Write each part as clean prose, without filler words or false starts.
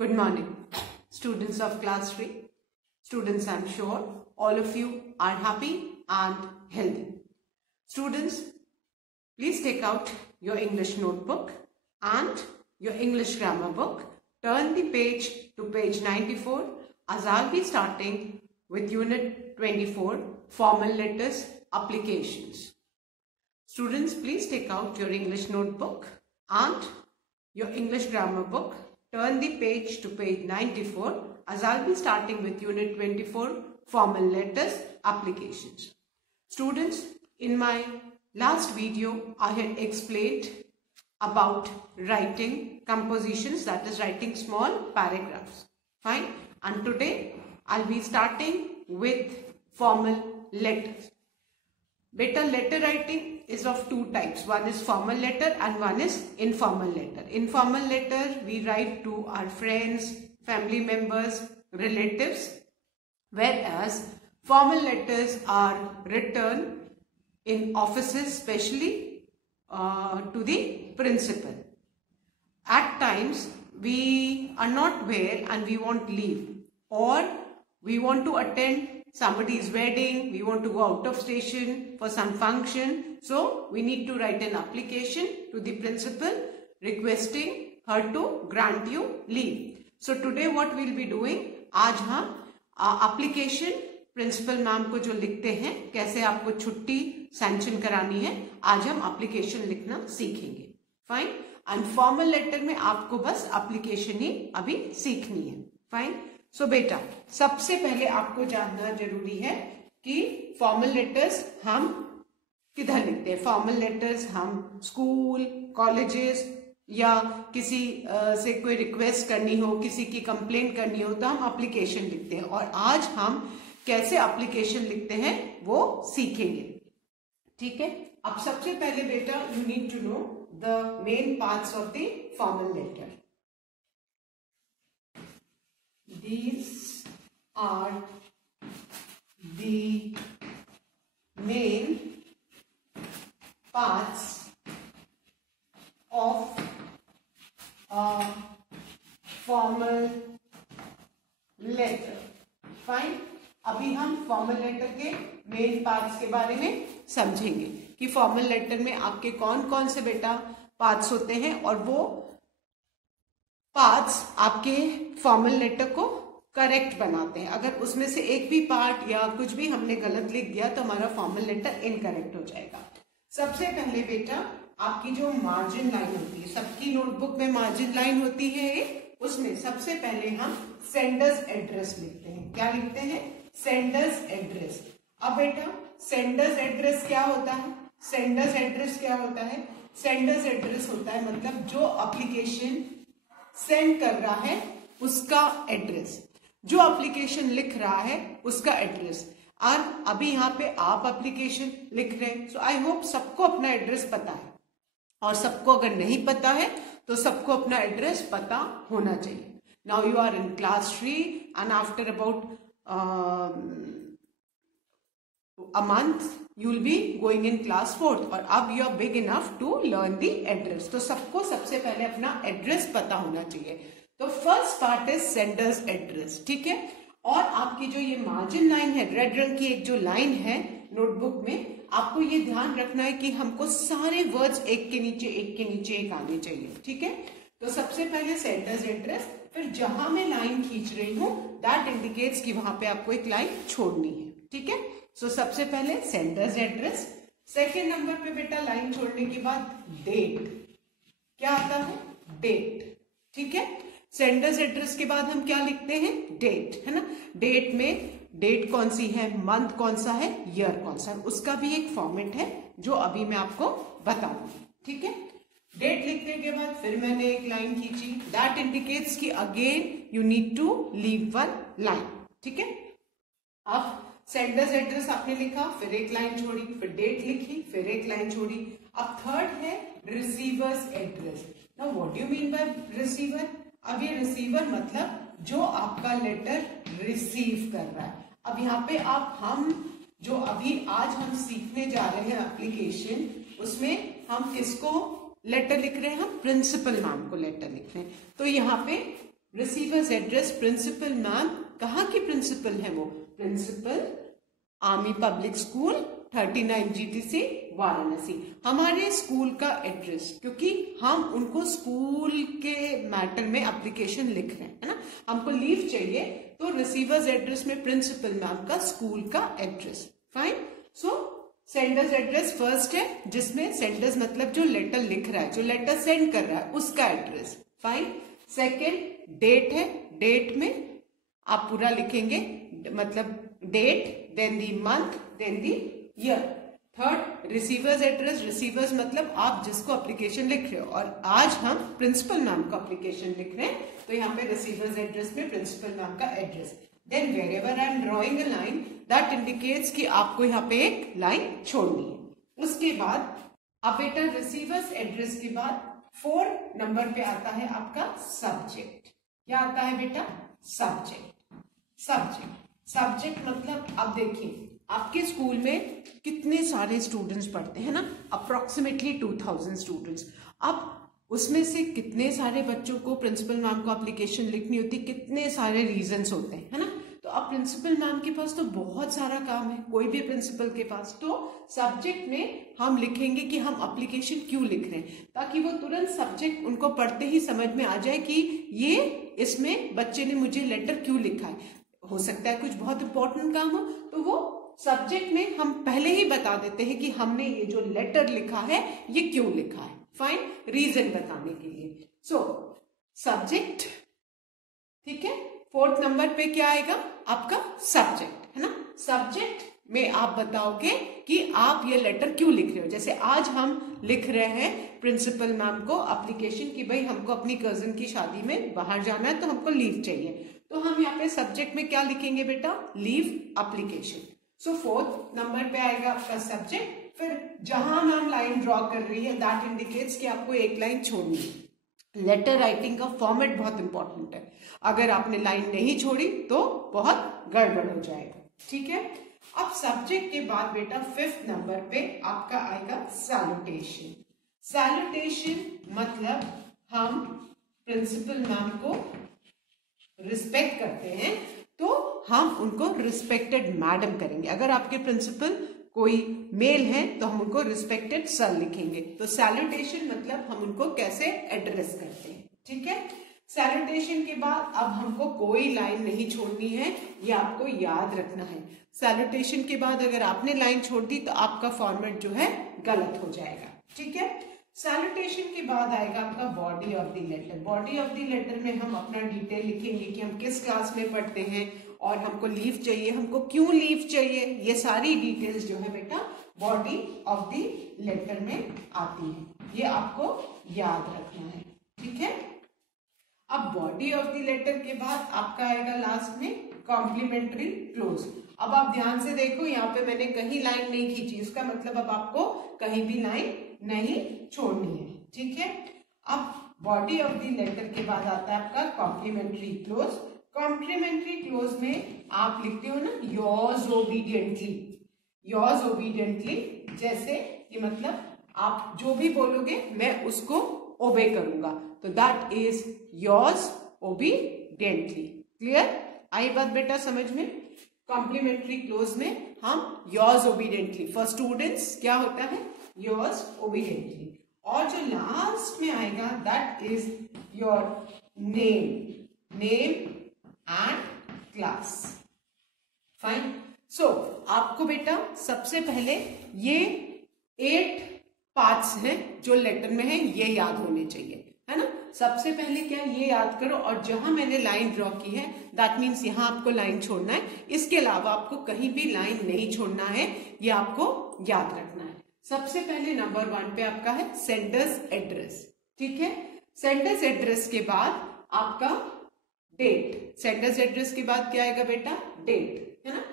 Good morning, students of class 3. Students, I'm sure all of you are happy and healthy. Students, please take out your English notebook and your English grammar book. Turn the page to page 94 as I'll be starting with Unit 24, Formal Letters Applications. Students, please take out your English notebook and your English grammar book. Turn the page to page 94 as I'll be starting with Unit 24, Formal Letters Applications. Students, in my last video, I had explained about writing compositions, that is writing small paragraphs. Fine. And today, I'll be starting with formal letters. Beta, letter writing is of two types. One is formal letter and one is informal letter. Informal letter we write to our friends, family members, relatives, whereas formal letters are written in offices, especially to the principal. At times we are not well and we want leave, or we want to attend somebody's wedding, we want to go out of station for some function. So we need to write an application to the principal requesting her to grant you leave. So today what we'll be doing, आज हम application principal ma'am को जो लिखते हैं, कैसे आपको छुट्टी sanction करानी है, आज हम application लिखना सीखेंगे. फाइन. एंड फॉर्मल लेटर में आपको बस application ही अभी सीखनी है. फाइन. सो बेटा, सबसे पहले आपको जानना जरूरी है कि फॉर्मल लेटर्स हम किधर लिखते हैं. फॉर्मल लेटर्स हम स्कूल, कॉलेजेस या किसी से कोई रिक्वेस्ट करनी हो, किसी की कंप्लेंट करनी हो तो हम एप्लीकेशन लिखते हैं. और आज हम कैसे एप्लीकेशन लिखते हैं वो सीखेंगे. ठीक है. अब सबसे पहले बेटा, you need to know the main parts of the formal letter. These are the main parts of a formal letter. Fine. अभी हम फॉर्मल लेटर के मेन पार्ट्स के बारे में समझेंगे कि फॉर्मल लेटर में आपके कौन कौन से बेटा पार्ट्स होते हैं, और वो पार्ट्स आपके फॉर्मल लेटर को करेक्ट बनाते हैं. अगर उसमें से एक भी पार्ट या कुछ भी हमने गलत लिख दिया तो हमारा फॉर्मल लेटर इनकरेक्ट हो जाएगा. सबसे पहले बेटा, आपकी जो मार्जिन लाइन होती है, सबकी नोटबुक में मार्जिन लाइन होती है, उसमें सबसे पहले हम सेंडर्स एड्रेस लिखते हैं. क्या लिखते हैं? Sender's address. अब बेटा, सेंडर्स एड्रेस क्या होता है? सेंडर्स एड्रेस क्या होता है? सेंडर्स एड्रेस होता है मतलब जो एप्लीकेशन सेंड कर रहा है उसका एड्रेस, जो एप्लीकेशन लिख रहा है उसका एड्रेस. और अभी यहाँ पे आप एप्लीकेशन लिख रहे हैं, सो आई होप सबको अपना एड्रेस पता है, और सबको अगर नहीं पता है तो सबको अपना एड्रेस पता होना चाहिए. Now you are in class 3 and after about a month you will be going in class 4th, और अब you are big enough to learn the address. तो सबको सबसे पहले अपना एड्रेस पता होना चाहिए. तो first part is sender's address. ठीक है. और आपकी जो ये मार्जिन लाइन है, रेड रंग की एक जो लाइन है नोटबुक में, आपको ये ध्यान रखना है कि हमको सारे वर्ड्स एक के नीचे एक आने चाहिए. ठीक है. तो सबसे पहले सेंडर्स एड्रेस, फिर जहां मैं लाइन खींच रही हूं दैट इंडिकेट्स कि वहां पे आपको एक लाइन छोड़नी है. ठीक है. सो सबसे पहले सेंडर्स एड्रेस. सेकेंड नंबर पे बेटा, लाइन छोड़ने के बाद डेट. क्या आता है? डेट. ठीक है. सेंडर्स एड्रेस के बाद हम क्या लिखते हैं? डेट. है ना. डेट में डेट कौन सी है, मंथ कौन सा है, ईयर कौन सा है, उसका भी एक फॉर्मेट है जो अभी मैं आपको बताऊंगी. ठीक है. डेट लिखने के बाद फिर मैंने एक लाइन खींची, दैट इंडिकेट्स कि again you need to leave one line. ठीक है. अब सेंडर्स एड्रेस आपने लिखा, फिर एक लाइन छोड़ी, फिर डेट लिखी, फिर एक लाइन छोड़ी. अब थर्ड है receiver's address. Now what do you mean by receiver? अब ये रिसीवर मतलब जो आपका लेटर रिसीव कर रहा है. अब यहाँ पे हम जो अभी आज हम सीखने जा रहे हैं एप्लीकेशन, उसमें हम किसको लेटर लिख रहे हैं? हम प्रिंसिपल मैम को लेटर लिख रहे हैं. तो यहाँ पे रिसीवर्स एड्रेस प्रिंसिपल मैम, कहाँ की प्रिंसिपल है वो? Principal army public school 39 GTC Varanasi, हमारे स्कूल का एड्रेस, क्योंकि हम उनको स्कूल के मैटर में एप्लीकेशन लिख रहे हैं, है ना, हमको लीव चाहिए, तो रिसीवर्स एड्रेस में प्रिंसिपल मैम का स्कूल का एड्रेस। फाइन। सो सेंडर्स एड्रेस फर्स्ट है, जिसमें सेंडर्स मतलब जो लेटर लिख रहा है, जो लेटर सेंड कर रहा है, उसका एड्रेस। फाइन। सेकेंड डेट है, डेट में आप पूरा लिखेंगे, मतलब date, then the month, then the year. Third receiver's address, receiver's मतलब आप जिसको एप्लीकेशन लिख रहे हो, और आज हम प्रिंसिपल मैम को एप्लीकेशन लिख रहे हैं, तो यहाँ पे रिसीवर्स एड्रेस में प्रिंसिपल मैम का address. Then wherever I am drawing a line that indicates कि आपको यहाँ पे एक लाइन छोड़नी है। उसके बाद अब बेटा रिसीवर्स एड्रेस के बाद 4 नंबर पे आता है आपका सब्जेक्ट। क्या आता है बेटा? सब्जेक्ट। सब्जेक्ट मतलब अब देखिए आपके स्कूल में कितने सारे स्टूडेंट्स पढ़ते हैं ना, अप्रोक्सीमेटली 2000 स्टूडेंट्स। अब उसमें से कितने सारे बच्चों को प्रिंसिपल मैम को एप्लीकेशन लिखनी होती, कितने सारे रीजंस होते हैं, है ना। तो अब प्रिंसिपल मैम के पास तो बहुत सारा काम है, कोई भी प्रिंसिपल के पास, तो सब्जेक्ट में हम लिखेंगे कि हम एप्लीकेशन क्यों लिख रहे हैं, ताकि वो तुरंत सब्जेक्ट उनको पढ़ते ही समझ में आ जाए कि ये इसमें बच्चे ने मुझे लेटर क्यों लिखा है। हो सकता है कुछ बहुत इंपॉर्टेंट काम हो, तो वो सब्जेक्ट में हम पहले ही बता देते हैं कि हमने ये जो लेटर लिखा है ये क्यों लिखा है। फाइन, रीजन बताने के लिए। सो सब्जेक्ट, ठीक है। 4th नंबर पे क्या आएगा? आपका सब्जेक्ट, है ना। सब्जेक्ट में आप बताओगे कि आप ये लेटर क्यों लिख रहे हो। जैसे आज हम लिख रहे हैं प्रिंसिपल मैम को एप्लीकेशन कि भाई हमको अपनी कजिन की शादी में बाहर जाना है, तो हमको लीव चाहिए, तो हम यहाँ पे सब्जेक्ट में क्या लिखेंगे बेटा? Leave application. सो 4th नंबर पे आएगा आपका सब्जेक्ट। फिर जहां मैम लाइन ड्रॉ कर रही है दैट इंडिकेट्स कि आपको एक लाइन छोड़नी है। लेटर राइटिंग का फॉर्मेट बहुत इंपॉर्टेंट है, अगर आपने लाइन नहीं छोड़ी तो बहुत गड़बड़ हो जाएगा, ठीक है। अब सब्जेक्ट के बाद बेटा 5th नंबर पे आपका आएगा सैल्यूटेशन। सैल्यूटेशन मतलब हम प्रिंसिपल मैम को रिस्पेक्ट करते हैं, तो हम उनको रिस्पेक्टेड मैडम करेंगे। अगर आपके प्रिंसिपल कोई मेल है तो हम उनको रिस्पेक्टेड सर लिखेंगे। तो सैल्यूटेशन मतलब हम उनको कैसे एड्रेस करते हैं, ठीक है। सैल्यूटेशन के बाद अब हमको कोई लाइन नहीं छोड़नी है, ये आपको याद रखना है। सैल्यूटेशन के बाद अगर आपने लाइन छोड़ दी तो आपका फॉर्मेट जो है गलत हो जाएगा, ठीक है। सैल्यूटेशन के बाद आएगा आपका body of the letter. Body of the letter में हम अपना डिटेल लिखेंगे कि हम किस क्लास में पढ़ते हैं और हमको लीव चाहिए, हमको क्यों लीव चाहिए, ये सारी डिटेल्स जो है बेटा बॉडी ऑफ द लेटर में आती है, ये आपको याद रखना है, ठीक है। अब बॉडी ऑफ द लेटर के बाद आपका आएगा लास्ट में कॉम्प्लीमेंट्री क्लोज। अब आप ध्यान से देखो, यहाँ पे मैंने कहीं लाइन नहीं खींची, इसका मतलब अब आपको कहीं भी लाइन नहीं छोड़नी है, ठीक है। अब बॉडी ऑफ द लेटर के बाद आता है आपका कॉम्प्लीमेंट्री क्लोज। कॉम्प्लीमेंट्री क्लोज में आप लिखते हो ना योर्स ओबीडियंटली। योर्स ओबीडियंटली जैसे कि मतलब आप जो भी बोलोगे मैं उसको ओबे करूंगा, तो that is yours obediently. Clear? आई बात बेटा समझ में? कॉम्प्लीमेंट्री क्लोज में हम योर्स ओबीडियंटली, फॉर स्टूडेंट्स क्या होता है? Yours obediently. और जो लास्ट में आएगा that is your name, name and class. Fine. So आपको बेटा सबसे पहले ये 8 पार्ट्स हैं जो लेटर में है, ये याद होने चाहिए, है ना। सबसे पहले क्या ये याद करो, और जहां मैंने लाइन ड्रॉ की है दैट मीन्स यहां आपको लाइन छोड़ना है, इसके अलावा आपको कहीं भी लाइन नहीं छोड़ना है, ये आपको याद रखना है। सबसे पहले नंबर 1 पे आपका है सेंडर्स एड्रेस, ठीक है। सेंडर्स एड्रेस के बाद आपका डेट। सेंडर्स एड्रेस के बाद क्या आएगा बेटा? डेट, है ना।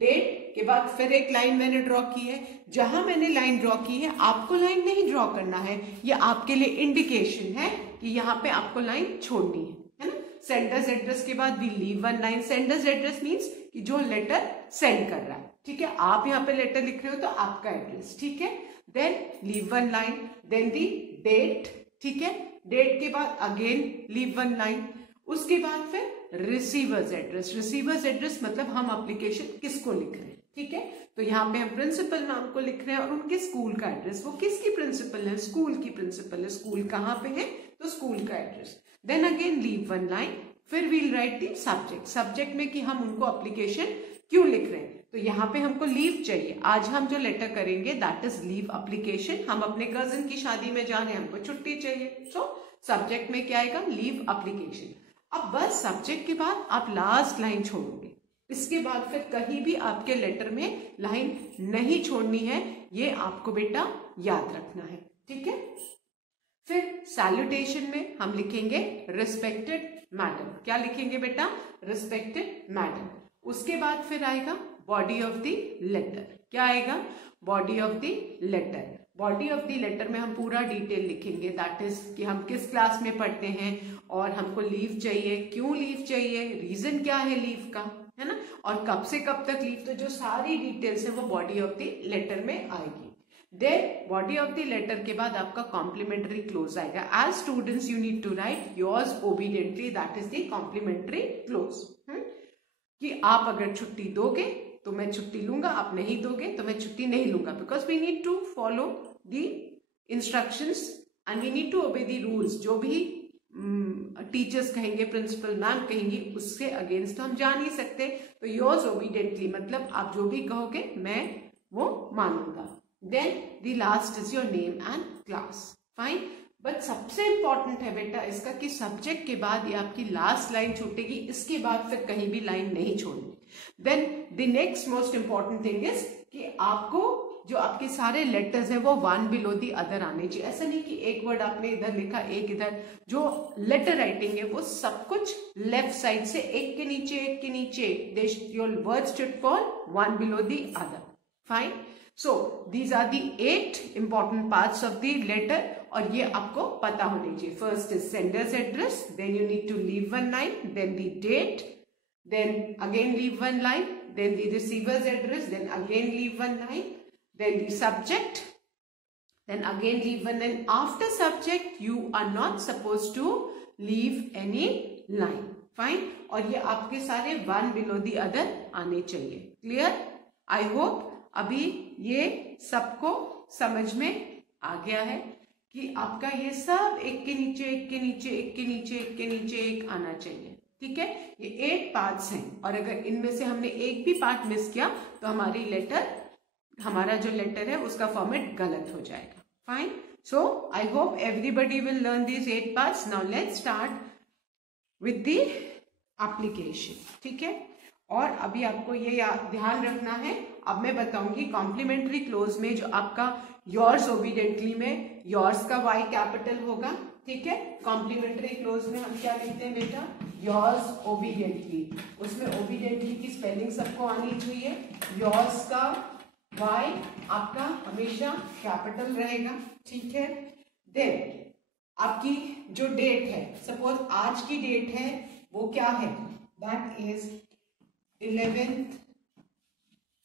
डेट के बाद फिर एक लाइन मैंने ड्रॉ की है, जहां मैंने लाइन ड्रॉ की है आपको लाइन नहीं ड्रॉ करना है, ये आपके लिए इंडिकेशन है कि यहाँ पे आपको लाइन छोड़नी है ना। सेंडर्स एड्रेस के बाद वी लीव 1 लाइन। सेंडर्स एड्रेस मीन्स कि जो लेटर सेंड कर रहा है, ठीक है। आप यहाँ पे लेटर लिख रहे हो तो आपका एड्रेस, ठीक है। देन लीव 1 लाइन, देन दी डेट, ठीक है। डेट के बाद अगेन लीव 1 लाइन, उसके बाद फिर रिसीवर्स एड्रेस। रिसीवर्स एड्रेस मतलब हम एप्लीकेशन किसको लिख रहे हैं, ठीक है। तो यहाँ पे हम प्रिंसिपल नाम को लिख रहे हैं और उनके स्कूल का एड्रेस, वो किसकी प्रिंसिपल है, स्कूल की प्रिंसिपल है। स्कूल कहाँ पे है, तो स्कूल का address. Then again leave one line, फिर will write the subject. Subject में कि हम उनको एप्लीकेशन क्यों लिख रहे हैं, तो यहाँ पे हमको लीव चाहिए। आज हम जो लेटर करेंगे दैट इज लीव एप्लीकेशन। हम अपने कजिन की शादी में जा रहे हैं, हमको छुट्टी चाहिए, सो सब्जेक्ट में क्या आएगा, लीव एप्लीकेशन। अब बस सब्जेक्ट के बाद आप लास्ट लाइन छोड़ोगे, इसके बाद फिर कहीं भी आपके लेटर में लाइन नहीं छोड़नी है, ये आपको बेटा याद रखना है, ठीक है। फिर सैल्यूटेशन में हम लिखेंगे रिस्पेक्टेड मैडम। क्या लिखेंगे बेटा, रिस्पेक्टेड मैडम। उसके बाद फिर आएगा बॉडी ऑफ द लेटर। क्या आएगा, body of the letter. Body of the letter में हम पूरा डिटेल लिखेंगे, दैट इज कि हम किस क्लास में पढ़ते हैं और हमको लीव चाहिए, क्यों लीव चाहिए, रीजन क्या है लीव का, है ना, और कब से कब तक लीव। तो जो सारी डिटेल्स है वो बॉडी ऑफ द लेटर में आएगी। Then body of the letter के बाद आपका कॉम्प्लीमेंट्री क्लोज आएगा। As students you need to write yours obediently, that is the complimentary close. कि आप अगर छुट्टी दोगे तो मैं छुट्टी लूंगा, आप नहीं दोगे तो मैं छुट्टी नहीं लूंगा, because we need to follow the instructions and we need to obey the rules. जो भी टीचर्स कहेंगे, प्रिंसिपल मैम कहेंगी, उसके अगेंस्ट हम जा नहीं सकते। तो योर्स ओबीडियंटली मतलब आप जो भी कहोगे मैं वो मानूंगा। Then the last is your name and class, fine. But सबसे इंपॉर्टेंट है बेटा इसका कि सब्जेक्ट के बाद ये आपकी लास्ट लाइन छूटेगी, इसके बाद फिर कहीं भी लाइन नहीं छोड़नी। Then the next most important thing is कि आपको जो आपके सारे लेटर्स हैं वो वन बिलो दी अदर आने चाहिए। ऐसा नहीं कि एक वर्ड आपने इधर लिखा एक इधर। जो लेटर राइटिंग है वो सब कुछ लेफ्ट साइड से एक के नीचे एक के नीचे, your words should fall one below the other, fine. So these are the 8 important parts of the letter और ये आपको पता होनी चाहिए। First is sender's address, then you need to leave one line, then the date, then again leave one line, then the receiver's address, then again leave one line, then the subject, then again leave one line. After subject you are not supposed to leave any line, fine। और ये आपके सारे one below the other आने चाहिए, clear? I hope अभी ये सबको समझ में आ गया है कि आपका ये सब एक के नीचे एक के नीचे एक के नीचे एक के नीचे एक आना चाहिए, ठीक है। ये 8 पार्ट्स हैं और अगर इनमें से हमने एक भी पार्ट मिस किया तो हमारा जो लेटर है उसका फॉर्मेट गलत हो जाएगा, fine. So I hope everybody will learn this 8 parts. Now let's start with the application, ठीक है। और अभी आपको ये ध्यान रखना है, अब मैं बताऊंगी कॉम्प्लीमेंट्री क्लोज में जो आपका योर्स ओबीडियंटली में योर्स का वाई कैपिटल होगा, ठीक है। कॉम्प्लीमेंट्री क्लोज में हम क्या लिखते हैं बेटा, योर्स ओबीडियंटली। उसमें ओबीडियंटली की स्पेलिंग सबको आनी चाहिए। योर्स का वाई आपका हमेशा कैपिटल रहेगा, ठीक है। देन आपकी जो डेट है, सपोज आज की डेट है वो क्या है, दैट इज 11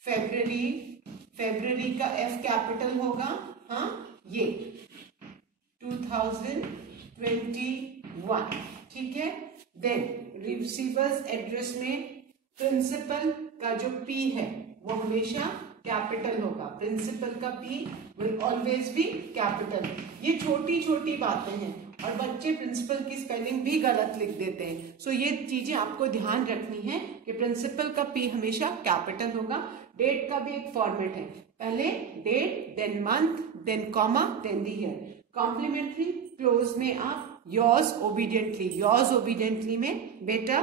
फरवरी। फरवरी का एफ कैपिटल होगा, हाँ, ये 2021, ठीक है। देन रिसीवर्स एड्रेस में प्रिंसिपल का जो पी है वो हमेशा कैपिटल होगा। प्रिंसिपल का P will always be capital. ये छोटी छोटी बातें हैं और बच्चे प्रिंसिपल की स्पेलिंग भी गलत लिख देते हैं। सो ये चीजें आपको ध्यान रखनी है कि प्रिंसिपल का पी हमेशा कैपिटल होगा। डेट का भी एक फॉर्मेट है, पहले date, then month, then comma, then the year. Complimentary close में आप योर्स ओबीडियंटली में बेटा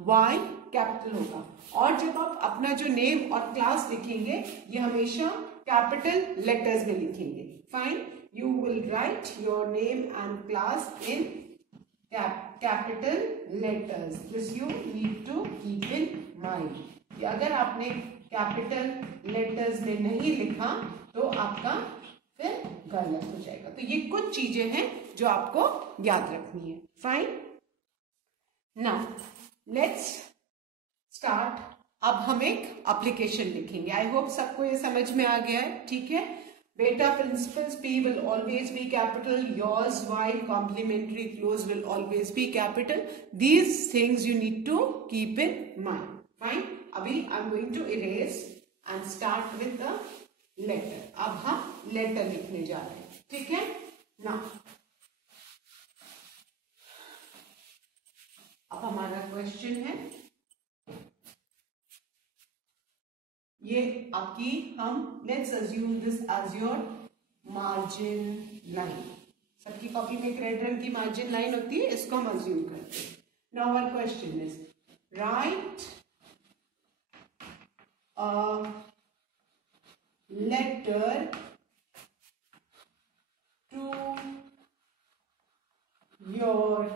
वाई कैपिटल होगा। और जब आप अपना जो नेम और क्लास लिखेंगे ये हमेशा कैपिटल लेटर्स में लिखेंगे, fine. You will write your name and class in capital letters, this you need to keep in mind. अगर आपने कैपिटल लेटर्स में नहीं लिखा तो आपका फिर गलत हो जाएगा। तो ये कुछ चीजें हैं जो आपको याद रखनी है, फाइन। Now let's start. अब हम एक एप्लीकेशन लिखेंगे। आई होप सबको ये समझ में आ गया है, ठीक है Beta principals P will always be capital. Yours while complementary clause will always be capital. These things you need to keep in mind. Fine. अभी I'm going to erase and start with the letter. अब हम letter लिखने जा रहे हैं. ठीक है? Now, अब हमारा क्वेश्चन है ये आपकी हम let's assume this as your margin line. सबकी कॉपी में एक रेड रंग की मार्जिन लाइन होती है, इसको हम अज्यूम करते हैं. Now our question is write a letter to your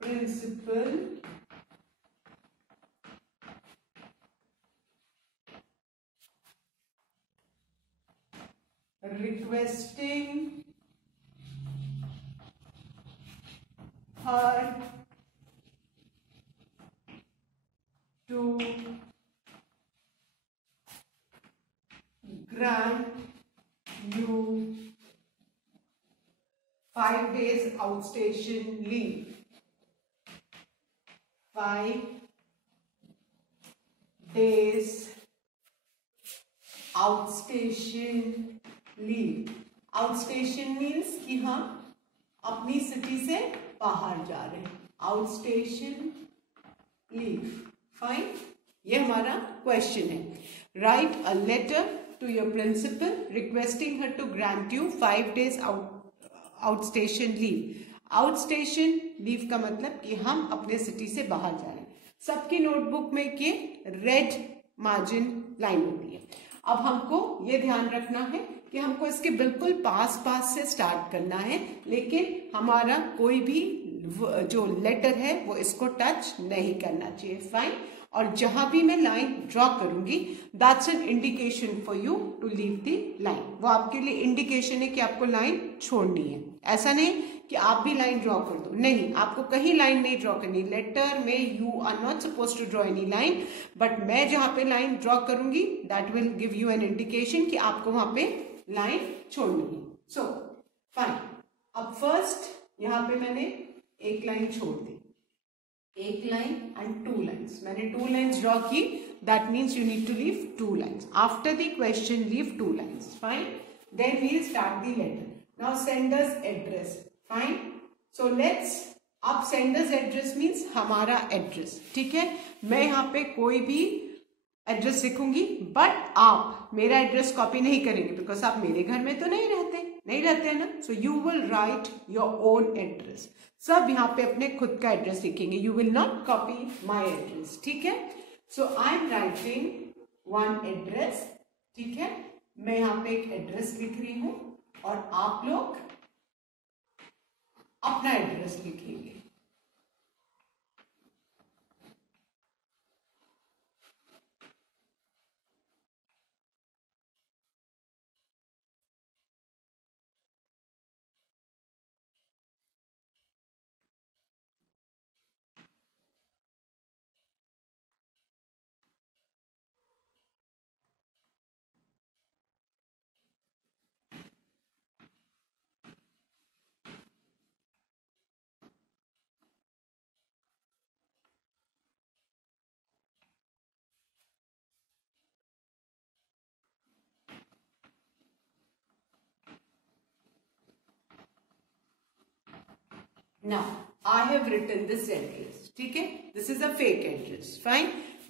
principal requesting her to grant you 5 days outstation leave. 5 days outstation leave. Outstation means कि हम अपनी सिटी से बाहर जा रहे हैं. Outstation leave. फाइन. ये हमारा क्वेश्चन है. Write a letter to your principal requesting her to grant you 5 days outstation leave. Outstation leave का मतलब कि हम अपने सिटी से बाहर जा रहे हैं. सबकी नोटबुक में ये रेड मार्जिन लाइन होती है. अब हमको ये ध्यान रखना है कि हमको इसके बिल्कुल पास से स्टार्ट करना है, लेकिन हमारा कोई भी जो लेटर है वो इसको टच नहीं करना चाहिए. फाइन. और जहां भी मैं लाइन ड्रॉ करूंगी that's an indication for you to leave the line. वो आपके लिए इंडिकेशन है कि आपको लाइन छोड़नी है. ऐसा नहीं कि आप भी लाइन ड्रॉ कर दो. नहीं, आपको कहीं लाइन नहीं ड्रॉ करनी. लेटर में you are not suppose to draw any line, but मैं जहां पे लाइन ड्रॉ करूंगी that will give you an indication कि आपको वहां पे लाइन छोड़नी है. So fine. अब फर्स्ट यहां पे मैंने एक लाइन छोड़ दी. एक लाइन एंड 2 लाइन्स. मैंने 2 लाइन्स ड्रॉ की. That means you need to leave 2 lines. After the question leave 2 lines. Fine. Then we will start the letter. Now sender's address. Fine. So let's. अब sender's address means हमारा address. ठीक है. मैं यहाँ पे कोई भी एड्रेस लिखूंगी, बट आप मेरा एड्रेस कॉपी नहीं करेंगे बिकॉज आप मेरे घर में तो नहीं रहते हैं ना. So you will write your own address. सब यहाँ पे अपने खुद का एड्रेस लिखेंगे. You will not copy my address. ठीक है. सो आई एम राइटिंग 1 एड्रेस. ठीक है. मैं यहाँ पे एक एड्रेस लिख रही हूं और आप लोग अपना एड्रेस लिखेंगे. Now, I have written this address. ठीक है. This is a fake address. Fine.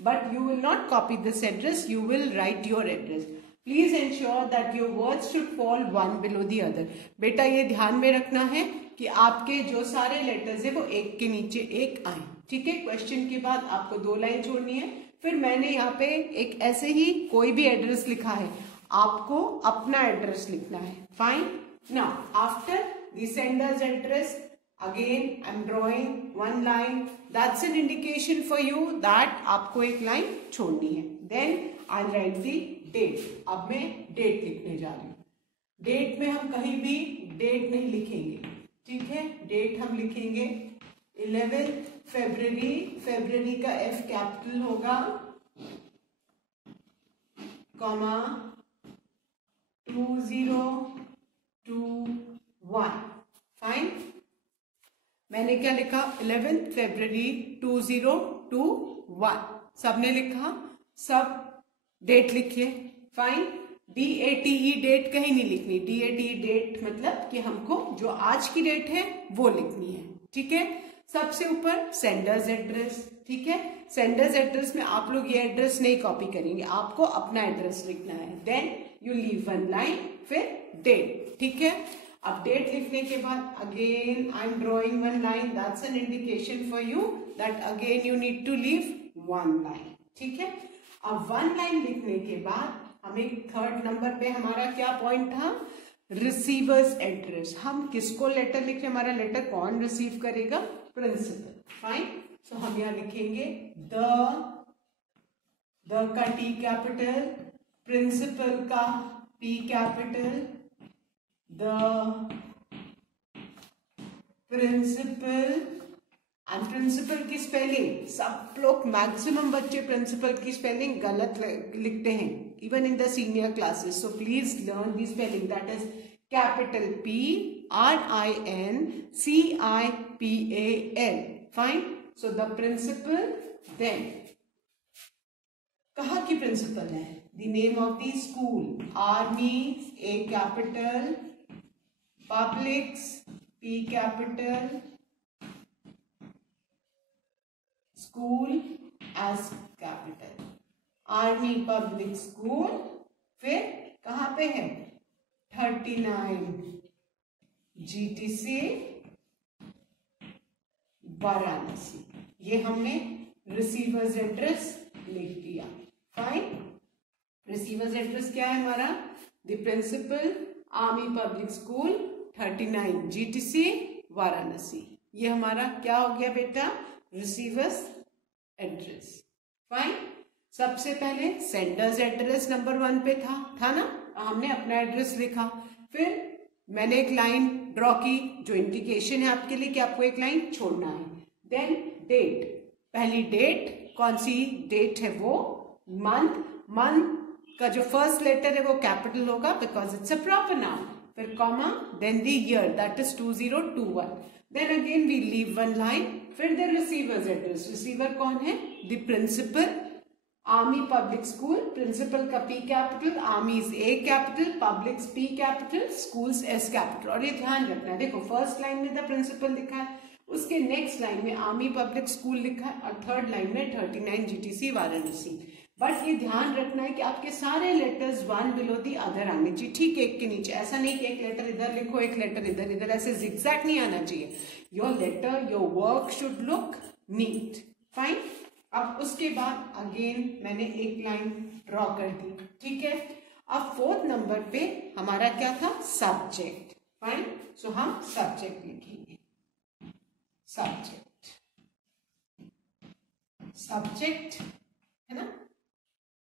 But you will not copy this address. You will write your address. Please ensure that your words should fall one below the other. बेटा ये ध्यान में रखना है कि आपके जो सारे लेटर्स है वो एक के नीचे एक आए. ठीक है. क्वेश्चन के बाद आपको 2 लाइन छोड़नी है. फिर मैंने यहाँ पे एक ऐसे ही कोई भी एड्रेस लिखा है. आपको अपना एड्रेस लिखना है. Fine. Now, after the sender's address, again I'm drawing 1 line. That's an indication for you that आपको एक लाइन छोड़नी है. Then I'll write the date. अब मैं डेट लिखने जा रही हूँ. डेट में हम कहीं भी डेट नहीं लिखेंगे. ठीक है. डेट हम लिखेंगे 11 फरवरी. फरवरी का F कैपिटल होगा, कॉमा 2021। फाइन। मैंने क्या लिखा? 11 फरवरी 2021। सबने लिखा? सब डेट लिखिए। फाइन। DATE डेट कहीं नहीं लिखनी। DATE डेट मतलब कि हमको जो आज की डेट है वो लिखनी है। ठीक है। सबसे ऊपर सेंडर्स एड्रेस। ठीक है। सेंडर्स एड्रेस में आप लोग ये एड्रेस नहीं कॉपी करेंगे, आपको अपना एड्रेस लिखना है। Then you leave one line, फिर डेट। ठीक है। अब डेट लिखने के बाद again I am drawing one line, that's an indication for you that again you need to leave one line. ठीक है। अब वन लाइन लिखने के बाद हमें थर्ड नंबर पे हमारा क्या पॉइंट था? Receiver's address. हम किसको लेटर लिख रहे हैं? हमारा लेटर कौन रिसीव करेगा? प्रिंसिपल। फाइन। सो हम यहां लिखेंगे द का टी कैपिटल, प्रिंसिपल का P capital, the principal. And principal की स्पेलिंग, सब लोग मैक्सिमम बच्चे प्रिंसिपल की स्पेलिंग गलत लिखते हैं, even in the senior classes. So please learn the spelling, that is capital PRINCIPAL। Fine. So the principal. Then कहाँ की प्रिंसिपल है? The name of the school, army A capital, public's P capital, school S capital. Army public school. फिर कहां पे है? 39 GTC Varanasi. ये हमने receiver's address लिख दिया। फाइन। रिसीवर्स एड्रेस क्या है हमारा? The principal, army public school, 39 GTC Varanasi. ये हमारा क्या हो गया बेटा? Receiver's address. फाइन। सबसे पहले सेंडर्स एड्रेस नंबर 1 पे था ना? हमने अपना एड्रेस लिखा। फिर मैंने एक लाइन ड्रॉ की जो इंडिकेशन है आपके लिए कि आपको एक लाइन छोड़ना है। देन डेट, पहली डेट कौन सी डेट है? वो मंथ का जो फर्स्ट लेटर है वो कैपिटल होगा because it's a proper noun. फिर comma, then the year that is 2021। Then again we leave one line, फिर द रिसीवर्स एड्रेस। रिसीवर कौन है? The principal, army public school, principal का P capital, army A capital, public's P capital, school's S capital. और ये ध्यान रखना है, देखो फर्स्ट लाइन में द प्रिंसिपल लिखा है, उसके नेक्स्ट लाइन में आर्मी पब्लिक स्कूल लिखा है, और थर्ड लाइन में 39 GTC वाराणसी। बट ये ध्यान रखना है कि आपके सारे letters one below the other आने चाहिए, ठीक एक के नीचे। ऐसा नहीं कि एक लेटर इधर लिखो एक लेटर इधर, इधर ऐसे जिगजैग नहीं आना चाहिए। Your letter, your work should look neat. Fine. अब उसके बाद अगेन मैंने एक लाइन ड्रॉ कर दी। ठीक है। अब फोर्थ नंबर पे हमारा क्या था? सब्जेक्ट। फाइन। सो हम सब्जेक्ट लिखेंगे। सब्जेक्ट है ना?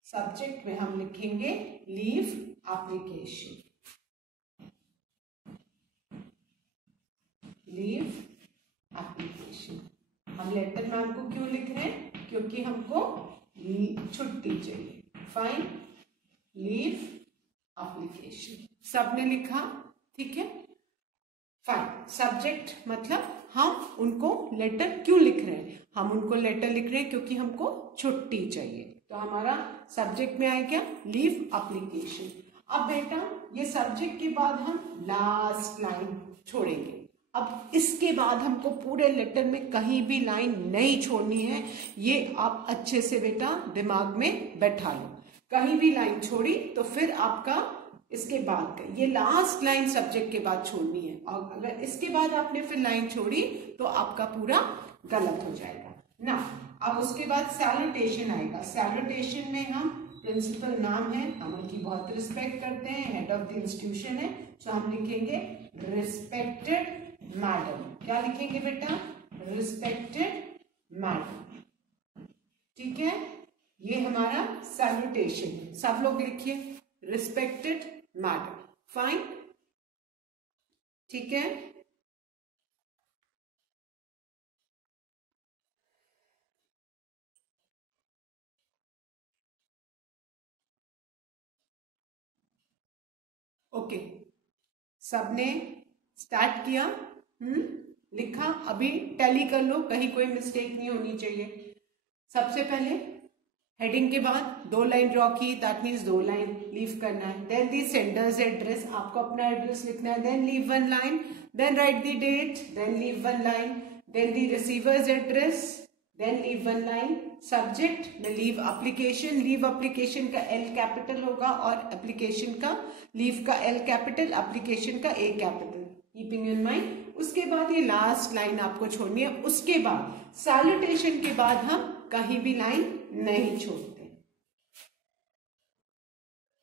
सब्जेक्ट में हम लिखेंगे लीव एप्लीकेशन। Leave application. हम लेटर मैम को क्यों लिख रहे हैं? क्योंकि हमको छुट्टी चाहिए। फाइन। लीव एप्लीकेशन सबने लिखा? ठीक है। फाइन। सब्जेक्ट मतलब हम उनको लेटर क्यों लिख रहे हैं? हम उनको लेटर लिख रहे हैं क्योंकि हमको छुट्टी चाहिए। तो हमारा सब्जेक्ट में आए क्या? Leave application. अब बेटा ये सब्जेक्ट के बाद हम लास्ट लाइन छोड़ेंगे। अब इसके बाद हमको पूरे लेटर में कहीं भी लाइन नहीं छोड़नी है, ये आप अच्छे से बेटा दिमाग में बैठा लो। कहीं भी लाइन छोड़ी तो फिर आपका इसके बाद का ये लास्ट लाइन सब्जेक्ट के बाद छोड़नी है, और अगर इसके बाद आपने फिर लाइन छोड़ी तो आपका पूरा गलत हो जाएगा ना। अब उसके बाद सैल्यूटेशन आएगा। सैल्यूटेशन में हम प्रिंसिपल नाम है, हम उनकी बहुत रिस्पेक्ट करते हैं, हेड ऑफ द इंस्टीट्यूशन है, तो हम लिखेंगे रिस्पेक्टेड मैडम। क्या लिखेंगे बेटा? Respected madam. ठीक है। ये हमारा सैल्यूटेशन है। सब लोग लिखिए रिस्पेक्टेड मैडम। फाइन। ठीक है। ओके, सबने स्टार्ट किया? लिखा? अभी टैली कर लो, कहीं कोई मिस्टेक नहीं होनी चाहिए। सबसे पहले हेडिंग के बाद 2 लाइन ड्रॉ की, दैट मीन्स 2 लाइन लीव करना है। देन दी सेंडर्स एड्रेस, आपको अपना एड्रेस लिखना है। Then leave 1 line, then write the date, then leave 1 line, then the receiver's address, then leave 1 line. Subject में लीव एप्लीकेशन, लीव एप्लीकेशन का L capital होगा और एप्लीकेशन का, लीव का L कैपिटल, एप्लीकेशन का A capital, keeping in mind. उसके बाद ये लास्ट लाइन आपको छोड़नी है। उसके बाद सैल्यूटेशन के बाद हम कहीं भी लाइन नहीं छोड़ते।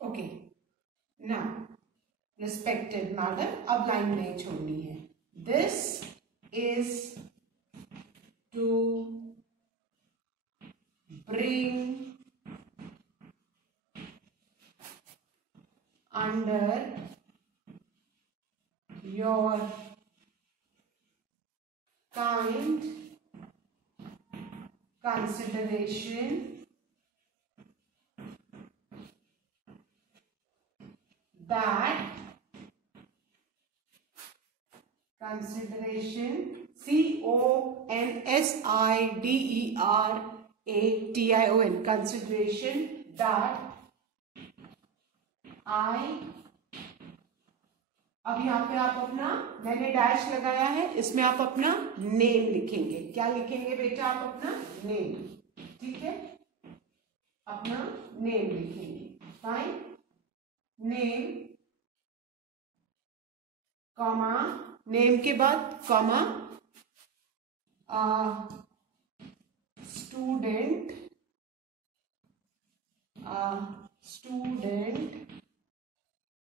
ओके, नाउ रिस्पेक्टेड मैडम, अब लाइन नहीं छोड़नी है। This is to bring under your kind consideration that consideration CONSIDERATION consideration that I, अब यहाँ पे आप अपना, मैंने डैश लगाया है, इसमें आप अपना नेम लिखेंगे। क्या लिखेंगे बेटा? आप अपना नेम, ठीक है, अपना नेम लिखेंगे। फाइन, नेम कॉमा, नेम के बाद कॉमा, स्टूडेंट,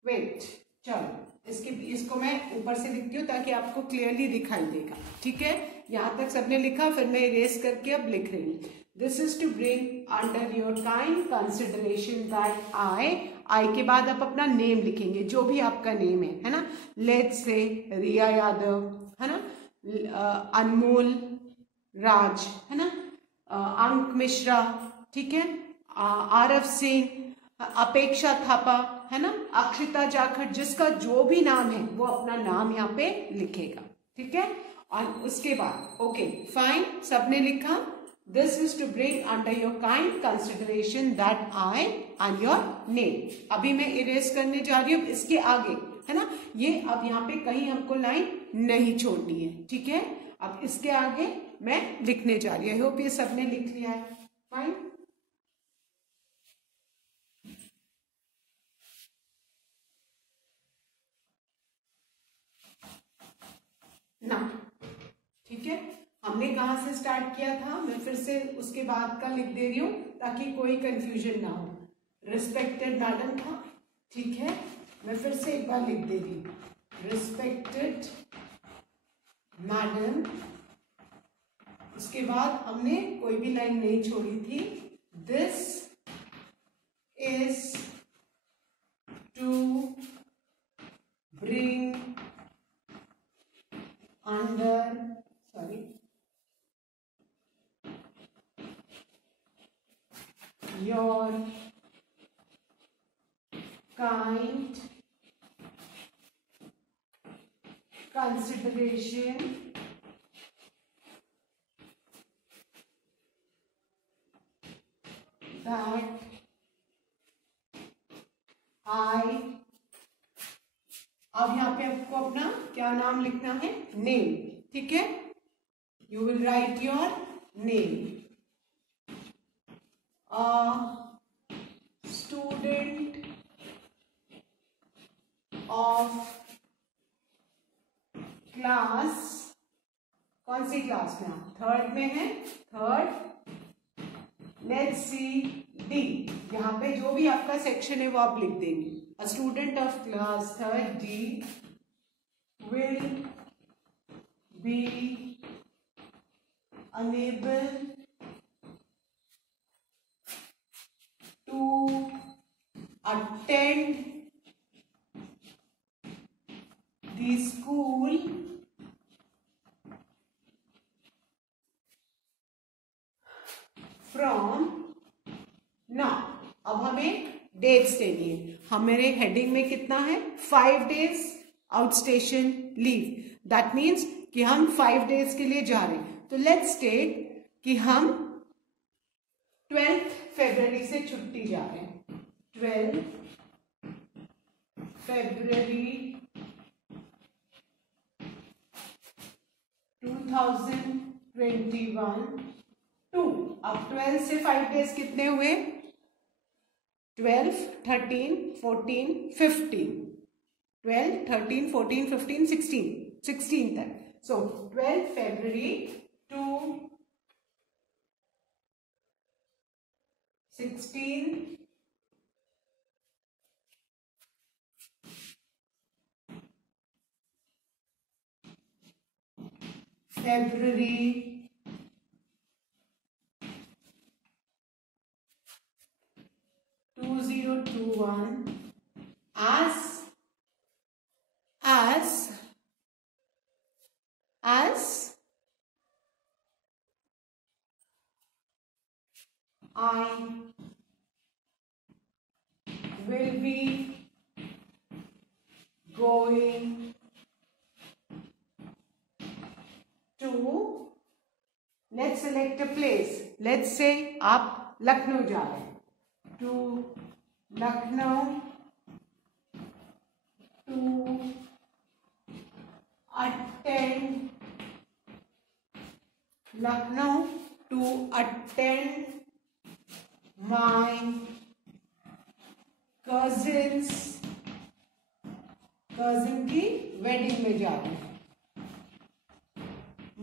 वेट, चलो इसको मैं ऊपर से लिखती हूँ ताकि आपको क्लियरली दिखाई देगा। ठीक है, यहां तक सबने लिखा, फिर मैं इरेज करके अब लिख रही हूँ। This is to bring under your kind consideration that I के बाद आप अपना नेम लिखेंगे, जो भी आपका नेम है ना। लेट्स से रिया यादव, है ना, अनमोल राज, है ना, अंक मिश्रा, ठीक है, आरफ सिंह, अपेक्षा थापा, है ना, अक्षिता जाखड़, जिसका जो भी नाम है वो अपना नाम यहाँ पे लिखेगा। ठीक है, और उसके बाद ओके फाइन, सबने लिखा। This is to bring under your kind consideration that I and your name. अभी मैं इरेज करने जा रही हूँ इसके आगे, है ना, ये अब यहाँ पे कहीं हमको लाइन नहीं छोड़नी है। ठीक है, अब इसके आगे मैं लिखने जा रही हूँ। आई होप ये सबने लिख लिया है। फाइन, ना, ठीक है, हमने कहां से स्टार्ट किया था, मैं फिर से उसके बाद का लिख दे रही हूं ताकि कोई कंफ्यूजन ना हो। रिस्पेक्टेड मैडम था, ठीक है, मैं फिर से एक बार लिख दे रही हूं, रिस्पेक्टेड मैडम। उसके बाद हमने कोई भी लाइन नहीं छोड़ी थी। This is to bring under your kind consideration that I, अब यहाँ पे आपको अपना क्या नाम लिखना है? नेम। ठीक है, you will write your name. Student of class, कौन सी क्लास में आप? थर्ड में है, थर्ड। लेट्स सी डी, यहाँ पे जो भी आपका सेक्शन है वो आप लिख देंगे। A student of class 3rd D will be unable to attend the school from now। अब हमें डेट्स देनी है। हमारे हेडिंग में कितना है 5 days outstation leave. That means कि हम 5 days के लिए जा रहे हैं. तो लेट्स टेक कि हम 12 फरवरी से छुट्टी जा रहे हैं. 12 फरवरी 2021 टू, अब 12 से 5 days कितने हुए 12, 13, 14, 15. 12, 13, 14, 15, 16 तक. So 12 February to 16 February 2021 as I will be going to, let's select a place. Let's say आप लखनऊ जा रहे हैं. To Lucknow to attend my cousin की वेडिंग में जा रहे हैं.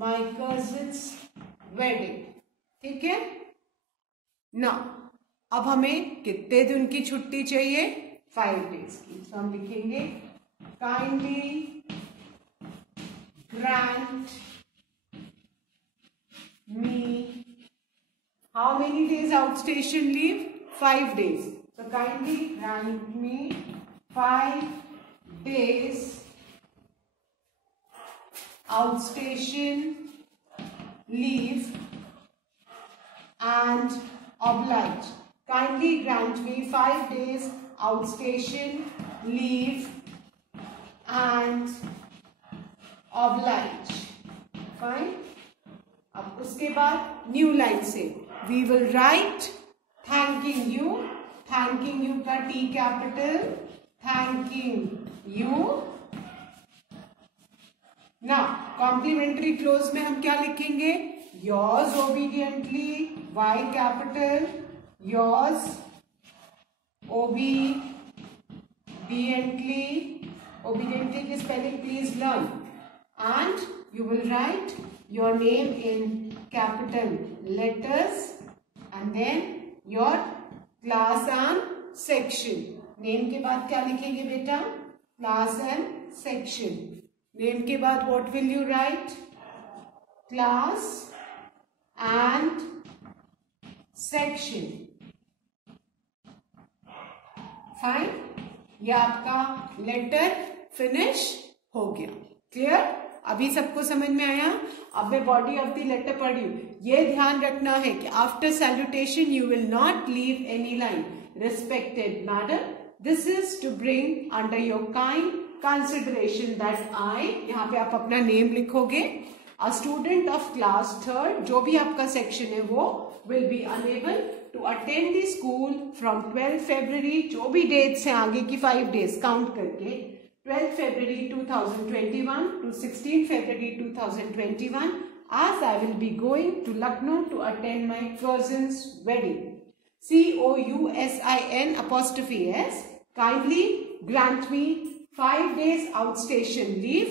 My cousin's wedding. ठीक है ना. अब हमें कितने दिन की छुट्टी चाहिए 5 days की. तो हम लिखेंगे kindly grant me how many days outstation leave 5 days. So kindly grant me 5 days outstation leave and oblige. Kindly grant me 5 days outstation leave and oblige. Fine. अब उसके बाद न्यू लाइन से we will write thanking you का T capital, thanking you. ना complementary close में हम क्या लिखेंगे yours obediently Y capital, yours obediently की spelling please learn, and you will write your name in capital letters and then your class and section. Name के बाद क्या लिखेंगे बेटा class and section. नेम के बाद what will you write class and section. Fine. ये आपका letter finish हो गया. क्लियर. अभी सबको समझ में आया. अब मैं बॉडी ऑफ द लेटर पढ़ रही हूं. ये ध्यान रखना है कि after salutation you will not leave any line. Respected madam, this is to bring under your kind consideration that I, यहाँ पे आप अपना नेम लिखोगे. A student of class 3rd, जो भी आपका सेक्शन है वो will be unable to attend the school from 12 February, जो भी डेट्स हैं आगे की 5 days काउंट करके, 12 February 2021 to 16 February 2021, as I will be going to Lucknow to attend my cousin's wedding. COUSIN''S. Kindly grant me 5 days outstation leave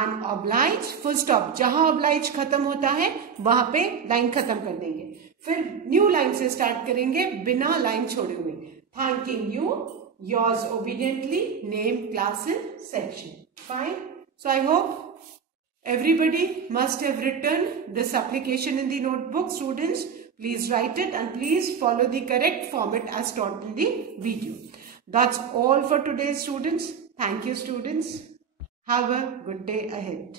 and oblige. full stop. जहां oblige खत्म होता है वहां पे लाइन खत्म कर देंगे. फिर न्यू लाइन से स्टार्ट करेंगे बिना लाइन छोड़े हुए. Thanking you, yours obediently, name, class and section. Fine. So I hope everybody must have written this application in the notebook. Students, please write it and please follow the correct format as taught in the video. That's all for today, students. Thank you, students. Have a good day ahead.